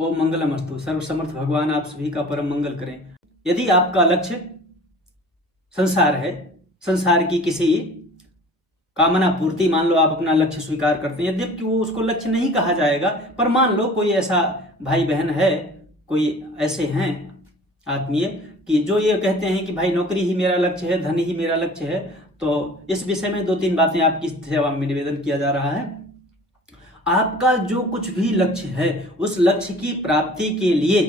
ओम मंगलमस्तु। सर्वसमर्थ भगवान आप सभी का परम मंगल करें। यदि आपका लक्ष्य संसार है, संसार की किसी कामना पूर्ति, मान लो आप अपना लक्ष्य स्वीकार करते हैं, यद्यपि वो उसको लक्ष्य नहीं कहा जाएगा, पर मान लो कोई ऐसा भाई बहन है, कोई ऐसे हैं आत्मीय कि जो ये कहते हैं कि भाई नौकरी ही मेरा लक्ष्य है, धन ही मेरा लक्ष्य है, तो इस विषय में 2-3 बातें आपकी सेवा में निवेदन किया जा रहा है। आपका जो कुछ भी लक्ष्य है, उस लक्ष्य की प्राप्ति के लिए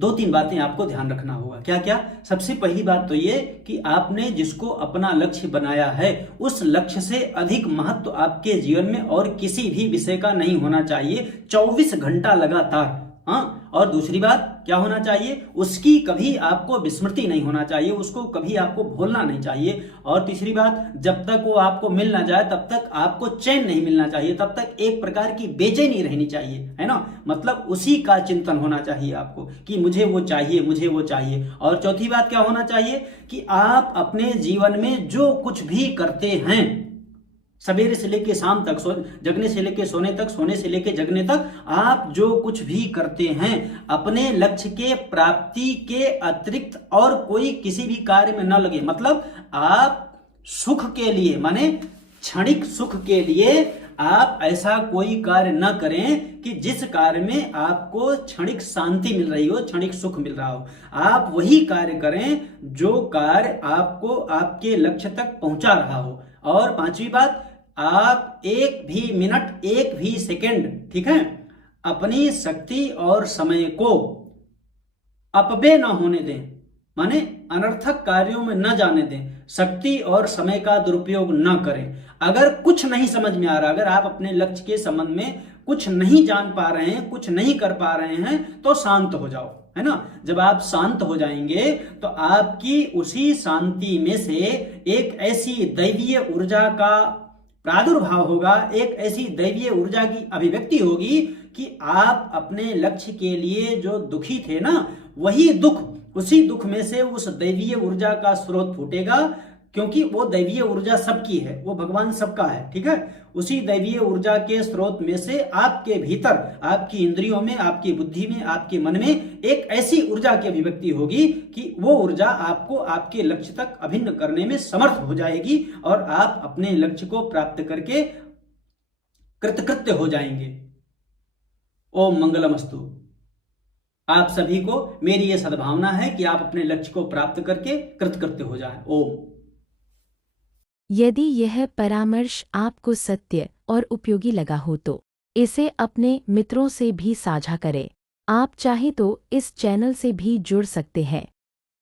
2-3 बातें आपको ध्यान रखना होगा। क्या क्या? सबसे पहली बात तो ये कि आपने जिसको अपना लक्ष्य बनाया है, उस लक्ष्य से अधिक महत्व आपके जीवन में और किसी भी विषय का नहीं होना चाहिए 24 घंटा लगातार। हाँ, और दूसरी बात क्या होना चाहिए, उसकी कभी आपको विस्मृति नहीं होना चाहिए, उसको कभी आपको भूलना नहीं चाहिए। और तीसरी बात, जब तक वो आपको मिल ना जाए तब तक आपको चैन नहीं मिलना चाहिए, तब तक एक प्रकार की बेचैनी रहनी चाहिए, है ना। मतलब उसी का चिंतन होना चाहिए आपको कि मुझे वो चाहिए, मुझे वो चाहिए। और चौथी बात क्या होना चाहिए कि आप अपने जीवन में जो कुछ भी करते हैं, सवेरे से लेके शाम तक, जगने से लेके सोने तक, सोने से लेके जगने तक, आप जो कुछ भी करते हैं अपने लक्ष्य के प्राप्ति के अतिरिक्त और कोई किसी भी कार्य में न लगे। मतलब आप सुख के लिए, माने क्षणिक सुख के लिए आप ऐसा कोई कार्य न करें कि जिस कार्य में आपको क्षणिक शांति मिल रही हो, क्षणिक सुख मिल रहा हो। आप वही कार्य करें जो कार्य आपको आपके लक्ष्य तक पहुंचा रहा हो। और पांचवी बात, आप एक भी मिनट, एक भी सेकंड, ठीक है, अपनी शक्ति और समय को अपव्यय ना होने दें, माने अनर्थक कार्यों में न जाने दें, शक्ति और समय का दुरुपयोग न करें। अगर कुछ नहीं समझ में आ रहा, अगर आप अपने लक्ष्य के संबंध में कुछ नहीं जान पा रहे हैं, कुछ नहीं कर पा रहे हैं, तो शांत हो जाओ, है ना। जब आप शांत हो जाएंगे तो आपकी उसी शांति में से एक ऐसी दैवीय ऊर्जा का प्रादुर्भाव होगा, एक ऐसी दैवीय ऊर्जा की अभिव्यक्ति होगी कि आप अपने लक्ष्य के लिए जो दुखी थे ना, वही दुख, उसी दुख में से उस दैवीय ऊर्जा का स्रोत फूटेगा, क्योंकि वो दैवीय ऊर्जा सबकी है, वो भगवान सबका है, ठीक है। उसी दैवीय ऊर्जा के स्रोत में से आपके भीतर, आपकी इंद्रियों में, आपकी बुद्धि में, आपके मन में एक ऐसी ऊर्जा की अभिव्यक्ति होगी कि वो ऊर्जा आपको आपके लक्ष्य तक अभिन्न करने में समर्थ हो जाएगी और आप अपने लक्ष्य को प्राप्त करके कृतकृत्य हो जाएंगे। ओम मंगलमस्तु। आप सभी को मेरी यह सद्भावना है कि आप अपने लक्ष्य को प्राप्त करके कृतकृत्य हो जाएं। ओम। यदि यह परामर्श आपको सत्य और उपयोगी लगा हो तो इसे अपने मित्रों से भी साझा करें। आप चाहे तो इस चैनल से भी जुड़ सकते हैं।